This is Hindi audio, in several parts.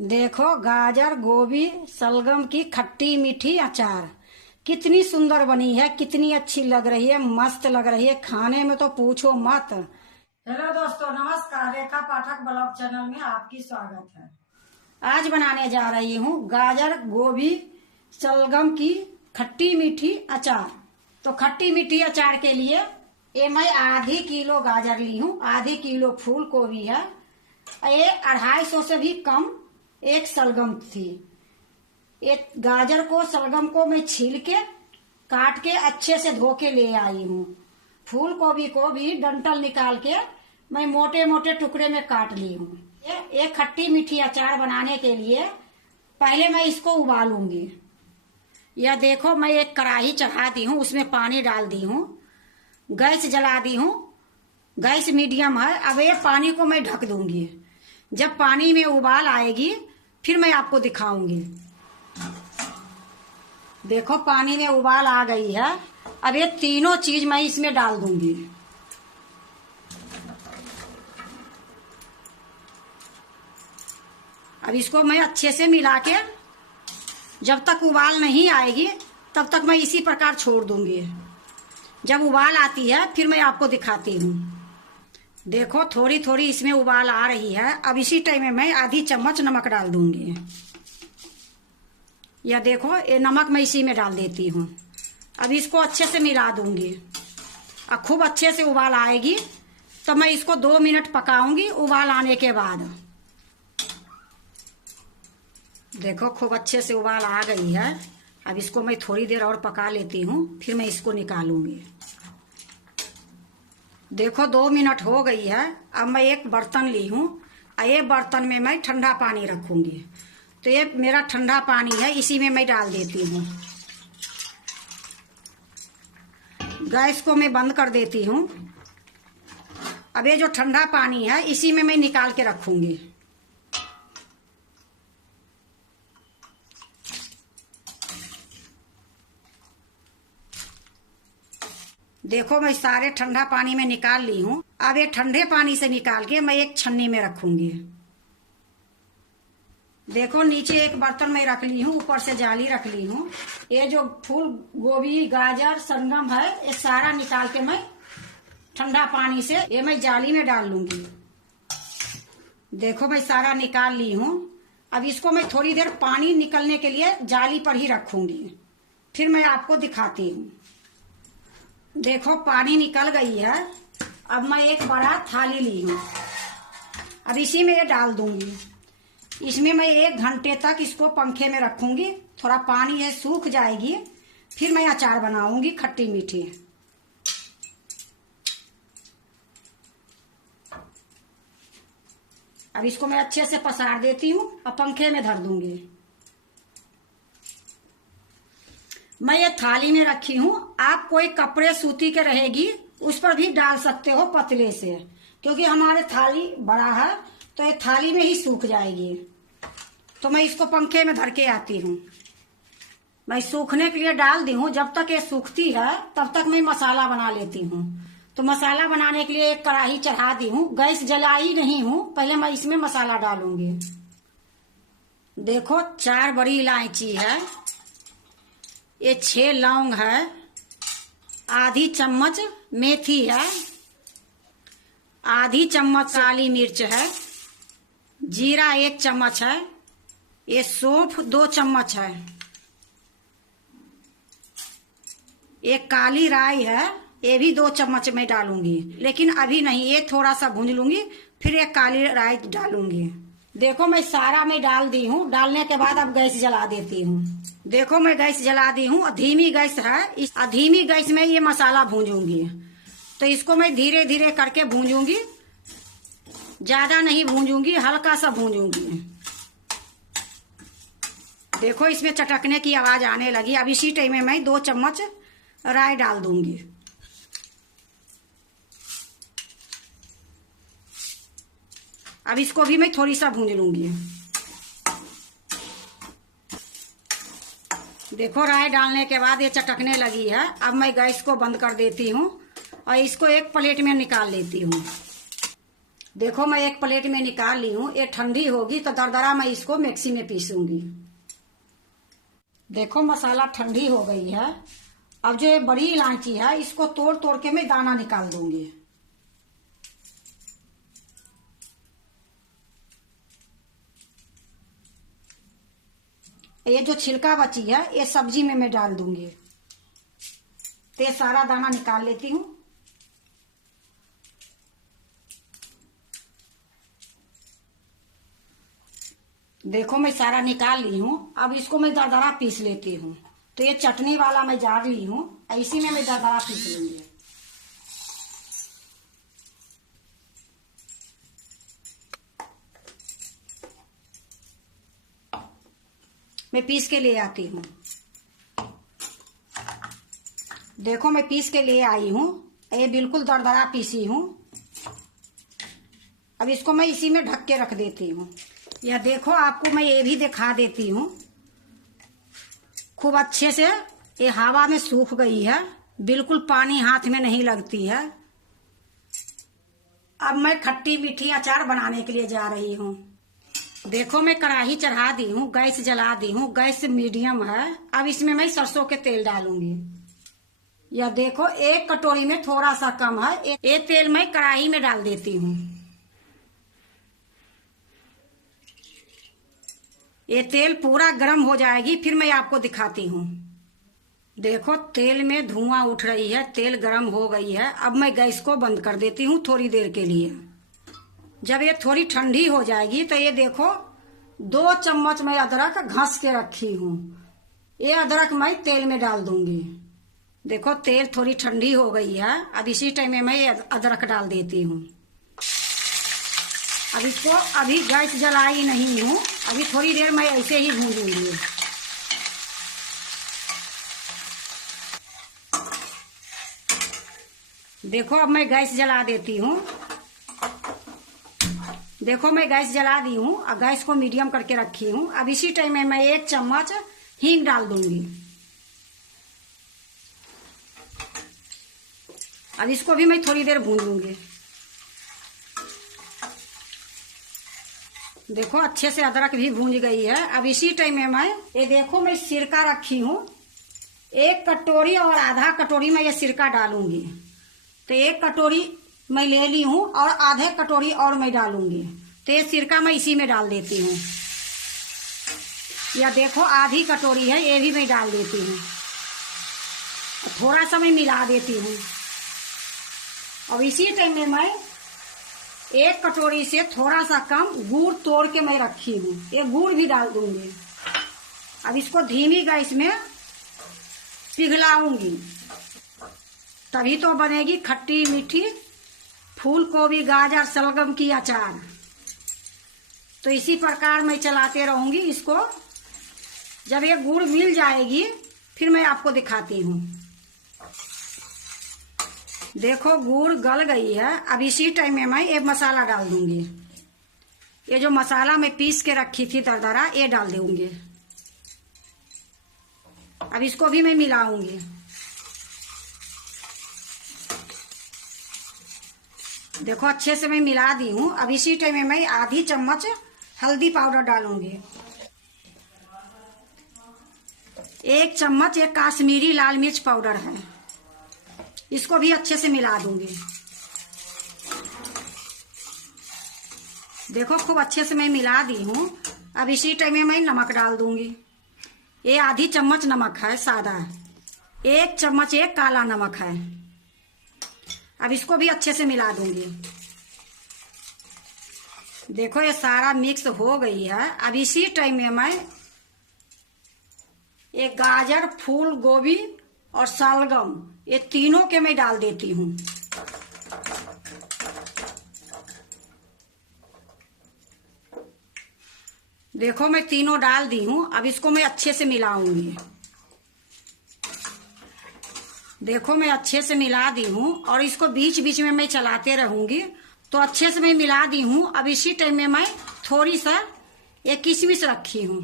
देखो गाजर गोभी सलगम की खट्टी मीठी अचार कितनी सुंदर बनी है, कितनी अच्छी लग रही है, मस्त लग रही है खाने में तो पूछो मत। हेलो दोस्तों, नमस्कार। रेखा पाठक ब्लॉग चैनल में आपकी स्वागत है। आज बनाने जा रही हूँ गाजर गोभी सलगम की खट्टी मीठी अचार। तो खट्टी मीठी अचार के लिए ये मैं आधी किलो गाजर ली हूँ, आधी किलो फूल गोभी है, ये 250 से भी कम एक सलगम थी। एक गाजर को सलगम को मैं छील के काट के अच्छे से धो के ले आई हूँ। फूल गोभी को भी डंठल निकाल के मैं मोटे मोटे टुकड़े में काट ली हूँ। एक खट्टी मीठी अचार बनाने के लिए पहले मैं इसको उबालूंगी। यह देखो, मैं एक कढ़ाई चढ़ा दी हूँ, उसमें पानी डाल दी हूँ, गैस जला दी हूँ, गैस मीडियम है। अब ये पानी को मैं ढक दूंगी। जब पानी में उबाल आएगी फिर मैं आपको दिखाऊंगी। देखो पानी में उबाल आ गई है। अब ये तीनों चीज मैं इसमें डाल दूंगी। अब इसको मैं अच्छे से मिला के जब तक उबाल नहीं आएगी तब तक मैं इसी प्रकार छोड़ दूंगी। जब उबाल आती है फिर मैं आपको दिखाती हूँ। देखो थोड़ी थोड़ी इसमें उबाल आ रही है। अब इसी टाइम में मैं आधी चम्मच नमक डाल दूंगी। यह देखो, ये नमक मैं इसी में डाल देती हूँ। अब इसको अच्छे से मिला दूंगी। अब खूब अच्छे से उबाल आएगी तो मैं इसको 2 मिनट पकाऊंगी। उबाल आने के बाद देखो खूब अच्छे से उबाल आ गई है। अब इसको मैं थोड़ी देर और पका लेती हूँ, फिर मैं इसको निकालूंगी। देखो 2 मिनट हो गई है। अब मैं एक बर्तन ली हूँ, ये बर्तन में मैं ठंडा पानी रखूंगी। तो ये मेरा ठंडा पानी है, इसी में मैं डाल देती हूँ। गैस को मैं बंद कर देती हूँ। अब ये जो ठंडा पानी है इसी में मैं निकाल के रखूंगी। देखो मैं सारे ठंडा पानी में निकाल ली हूँ। अब ये ठंडे पानी से निकाल के मैं एक छन्नी में रखूंगी। देखो नीचे एक बर्तन में रख ली हूँ, ऊपर से जाली रख ली हूँ। ये जो फूल गोभी गाजर सलगम है ये सारा निकाल के मैं ठंडा पानी से ये मैं जाली में डाल लूंगी। देखो मैं सारा निकाल ली हूँ। अब इसको मैं थोड़ी देर पानी निकलने के लिए जाली पर ही रखूंगी, फिर मैं आपको दिखाती हूँ। देखो पानी निकल गई है। अब मैं एक बड़ा थाली ली हूँ, अब इसी में ये डाल दूंगी। इसमें मैं 1 घंटे तक इसको पंखे में रखूंगी। थोड़ा पानी है सूख जाएगी फिर मैं अचार बनाऊंगी खट्टी मीठी। अब इसको मैं अच्छे से पसार देती हूँ और पंखे में धर दूंगी। मैं ये थाली में रखी हूँ। आप कोई कपड़े सूती के रहेगी उस पर भी डाल सकते हो पतले से, क्योंकि हमारे थाली बड़ा है तो ये थाली में ही सूख जाएगी। तो मैं इसको पंखे में धर के आती हूँ। मैं सूखने के लिए डाल दी हूँ। जब तक ये सूखती है तब तक मैं मसाला बना लेती हूँ। तो मसाला बनाने के लिए एक कढ़ाई चढ़ा दी हूँ, गैस जलाई नहीं हूँ। पहले मैं इसमें मसाला डालूंगी। देखो 4 बड़ी इलायची है, ये 6 लौंग है, आधी चम्मच मेथी है, आधी चम्मच काली मिर्च है, जीरा 1 चम्मच है, ये सौंफ 2 चम्मच है, एक काली राई है, ये भी 2 चम्मच मैं डालूंगी, लेकिन अभी नहीं, ये थोड़ा सा भूंज लूंगी फिर एक काली राई डालूंगी। देखो मैं सारा मैं डाल दी हूँ। डालने के बाद अब गैस जला देती हूँ। देखो मैं गैस जला दी हूँ, धीमी गैस है। इस धीमी गैस में ये मसाला भूंजूंगी। तो इसको मैं धीरे धीरे करके भूंजूंगी, ज्यादा नहीं भूंजूंगी, हल्का सा भूंजूंगी। देखो इसमें चटकने की आवाज आने लगी। अब इसी टाइम में मैं 2 चम्मच राई डाल दूंगी। अब इसको भी मैं थोड़ी सा भूंज लूंगी। देखो राई डालने के बाद ये चटकने लगी है। अब मैं गैस को बंद कर देती हूँ और इसको एक प्लेट में निकाल लेती हूँ। देखो मैं एक प्लेट में निकाल ली हूँ। ये ठंडी होगी तो दरदरा मैं इसको मिक्सी में पीसूंगी। देखो मसाला ठंडी हो गई है। अब जो ये बड़ी इलायची है इसको तोड़ तोड़ के मैं दाना निकाल दूंगी। ये जो छिलका बची है ये सब्जी में मैं डाल दूंगी। तो ये सारा दाना निकाल लेती हूँ। देखो मैं सारा निकाल ली हूँ। अब इसको मैं दरदरा पीस लेती हूँ। तो ये चटनी वाला मैं जार ली हूँ, इसी में मैं दरदरा पीस लूंगी। मैं पीस के ले आती हूँ। देखो मैं पीस के ले आई हूँ। ये बिल्कुल दरदरा पीसी हूँ। अब इसको मैं इसी में ढक के रख देती हूँ। या देखो आपको मैं ये भी दिखा देती हूँ। खूब अच्छे से ये हवा में सूख गई है, बिल्कुल पानी हाथ में नहीं लगती है। अब मैं खट्टी मीठी अचार बनाने के लिए जा रही हूँ। देखो मैं कढ़ाई चढ़ा दी हूँ, गैस जला दी हूँ। गैस मीडियम है। अब इसमें मैं सरसों के तेल डालूंगी। यह देखो एक कटोरी में थोड़ा सा कम है। ये तेल मैं कढ़ाई में डाल देती हूँ। ये तेल पूरा गर्म हो जाएगी, फिर मैं आपको दिखाती हूँ। देखो तेल में धुआं उठ रही है, तेल गर्म हो गई है। अब मैं गैस को बंद कर देती हूँ थोड़ी देर के लिए। जब ये थोड़ी ठंडी हो जाएगी तो ये देखो 2 चम्मच मैं अदरक घस के रखी हूँ। ये अदरक मैं तेल में डाल दूंगी। देखो तेल थोड़ी ठंडी हो गई है। अब इसी टाइम में मैं अदरक डाल देती हूँ। अब इसको अभी गैस जलाई नहीं हूँ, अभी थोड़ी देर मैं ऐसे ही भूनूंगी। देखो अब मैं गैस जला देती हूँ। देखो मैं गैस जला दी हूँ और गैस को मीडियम करके रखी हूँ। अब इसी टाइम में मैं 1 चम्मच हींग डाल दूंगी। अब इसको भी मैं थोड़ी देर भून लूंगी। देखो अच्छे से अदरक भी भून गई है। अब इसी टाइम में मैं ये देखो मैं सिरका रखी हूँ। 1 कटोरी और आधा कटोरी में ये सिरका डालूंगी। तो 1 कटोरी मैं ले ली हूँ और आधे कटोरी और मैं डालूंगी। तो ये सिरका मैं इसी में डाल देती हूँ। या देखो आधी कटोरी है, ये भी मैं डाल देती हूँ। थोड़ा सा मैं मिला देती हूँ। अब इसी टाइम में मैं 1 कटोरी से थोड़ा सा कम गुड़ तोड़ के मैं रखी हूँ, ये गुड़ भी डाल दूंगी। अब इसको धीमी गैस में पिघलाऊंगी, तभी तो बनेगी खट्टी मीठी फूल गोभी गाजर शलगम की अचार। तो इसी प्रकार मैं चलाते रहूंगी इसको। जब ये गुड़ मिल जाएगी फिर मैं आपको दिखाती हूँ। देखो गुड़ गल गई है। अब इसी टाइम में मैं एक मसाला डाल दूंगी। ये जो मसाला मैं पीस के रखी थी दरदरा, ये डाल दूंगी। अब इसको भी मैं मिलाऊंगी। देखो अच्छे से मैं मिला दी हूँ। अब इसी टाइम में मैं आधी चम्मच हल्दी पाउडर डालूंगी। 1 चम्मच ये काश्मीरी लाल मिर्च पाउडर है, इसको भी अच्छे से मिला दूंगी। देखो खूब अच्छे से मैं मिला दी हूँ। अब इसी टाइम में मैं नमक डाल दूंगी। ये आधी चम्मच नमक है सादा, 1 चम्मच ये काला नमक है। अब इसको भी अच्छे से मिला दूंगी। देखो ये सारा मिक्स हो गई है। अब इसी टाइम में मैं ये गाजर फूल गोभी और शलगम ये तीनों के मैं डाल देती हूँ। देखो मैं तीनों डाल दी हूँ। अब इसको मैं अच्छे से मिलाऊंगी। देखो मैं अच्छे से मिला दी हूँ और इसको बीच बीच में मैं चलाते रहूंगी। तो अच्छे से मैं मिला दी हूँ। अब इसी टाइम में मैं थोड़ी सा ये किशमिश रखी हूँ,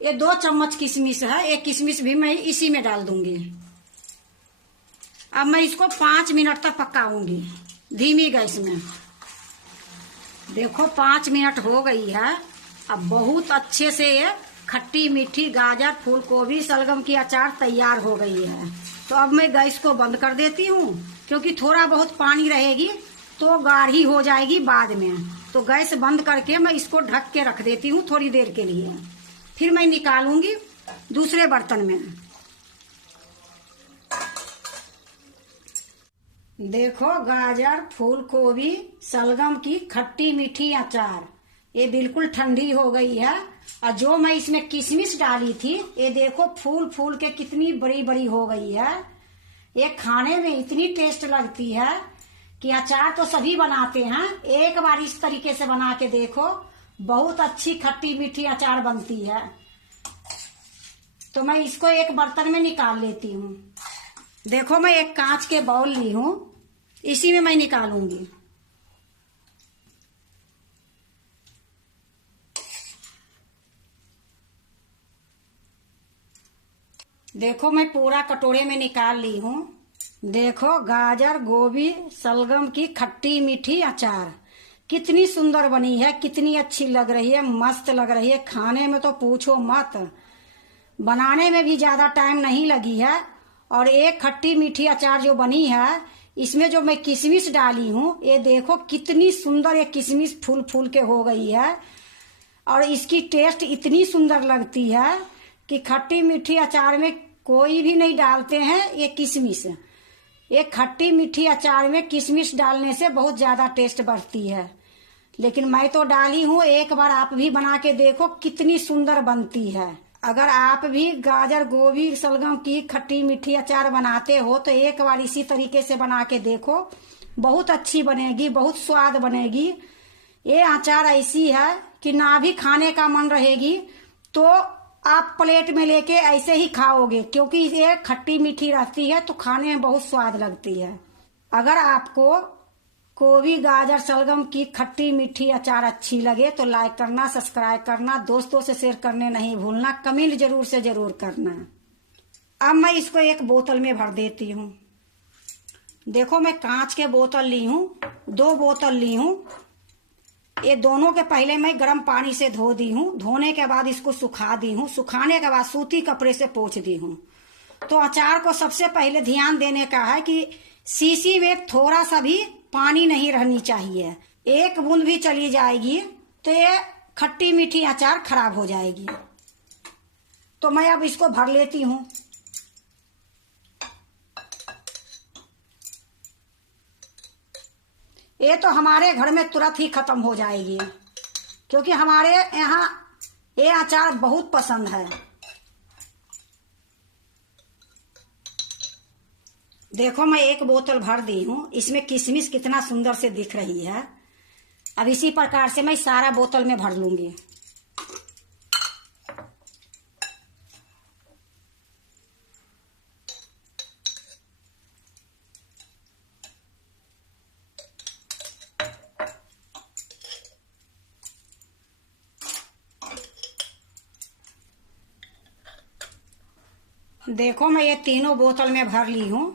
ये 2 चम्मच किशमिश है, एक किशमिश भी मैं इसी में डाल दूंगी। अब मैं इसको 5 मिनट तक पकाऊंगी धीमी गैस में। देखो 5 मिनट हो गई है। अब बहुत अच्छे से ये खट्टी मीठी गाजर फूल गोभी सलगम की अचार तैयार हो गई है। तो अब मैं गैस को बंद कर देती हूँ, क्योंकि थोड़ा बहुत पानी रहेगी तो गाढ़ी हो जाएगी बाद में। तो गैस बंद करके मैं इसको ढक के रख देती हूँ थोड़ी देर के लिए। फिर मैं निकालूंगी दूसरे बर्तन में। देखो गाजर फूल गोभी सलगम की खट्टी मीठी अचार ये बिल्कुल ठंडी हो गई है। और जो मैं इसमें किशमिश डाली थी ये देखो फूल फूल के कितनी बड़ी बड़ी हो गई है। ये खाने में इतनी टेस्ट लगती है कि अचार तो सभी बनाते हैं, एक बार इस तरीके से बना के देखो, बहुत अच्छी खट्टी मीठी अचार बनती है। तो मैं इसको एक बर्तन में निकाल लेती हूँ। देखो मैं एक कांच के बाउल ली हूँ, इसी में मैं निकालूंगी। देखो मैं पूरा कटोरे में निकाल ली हूँ। देखो गाजर गोभी सलगम की खट्टी मीठी अचार कितनी सुंदर बनी है, कितनी अच्छी लग रही है, मस्त लग रही है। खाने में तो पूछो मत, बनाने में भी ज्यादा टाइम नहीं लगी है। और एक खट्टी मीठी अचार जो बनी है इसमें जो मैं किशमिश डाली हूँ ये देखो कितनी सुंदर ये किशमिश फूल फूल के हो गई है। और इसकी टेस्ट इतनी सुंदर लगती है कि खट्टी मीठी अचार में कोई भी नहीं डालते हैं ये किशमिश। ये खट्टी मीठी अचार में किशमिश डालने से बहुत ज्यादा टेस्ट बढ़ती है, लेकिन मैं तो डाली हूँ। एक बार आप भी बना के देखो कितनी सुंदर बनती है। अगर आप भी गाजर गोभी सलगम की खट्टी मीठी अचार बनाते हो तो एक बार इसी तरीके से बना के देखो, बहुत अच्छी बनेगी, बहुत स्वाद बनेगी। ये अचार ऐसी है कि ना भी खाने का मन रहेगी तो आप प्लेट में लेके ऐसे ही खाओगे, क्योंकि ये खट्टी मीठी रहती है तो खाने में बहुत स्वाद लगती है। अगर आपको गोभी गाजर सलगम की खट्टी मीठी अचार अच्छी लगे तो लाइक करना, सब्सक्राइब करना, दोस्तों से शेयर करने नहीं भूलना, कमेंट जरूर से जरूर करना। अब मैं इसको एक बोतल में भर देती हूँ। देखो मैं कांच के बोतल ली हूँ, 2 बोतल ली हूँ। ये दोनों के पहले मैं गर्म पानी से धो दी हूँ। धोने के बाद इसको सुखा दी हूँ। सुखाने के बाद सूती कपड़े से पोंछ दी हूँ। तो अचार को सबसे पहले ध्यान देने का है कि शीशी में थोड़ा सा भी पानी नहीं रहनी चाहिए। एक बूंद भी चली जाएगी तो ये खट्टी मीठी अचार खराब हो जाएगी। तो मैं अब इसको भर लेती हूँ। ये तो हमारे घर में तुरंत ही खत्म हो जाएगी, क्योंकि हमारे यहाँ ये अचार बहुत पसंद है। देखो मैं एक बोतल भर दी हूँ। इसमें किशमिश कितना सुंदर से दिख रही है। अब इसी प्रकार से मैं सारा बोतल में भर लूंगी। देखो मैं ये तीनों बोतल में भर ली हूँ।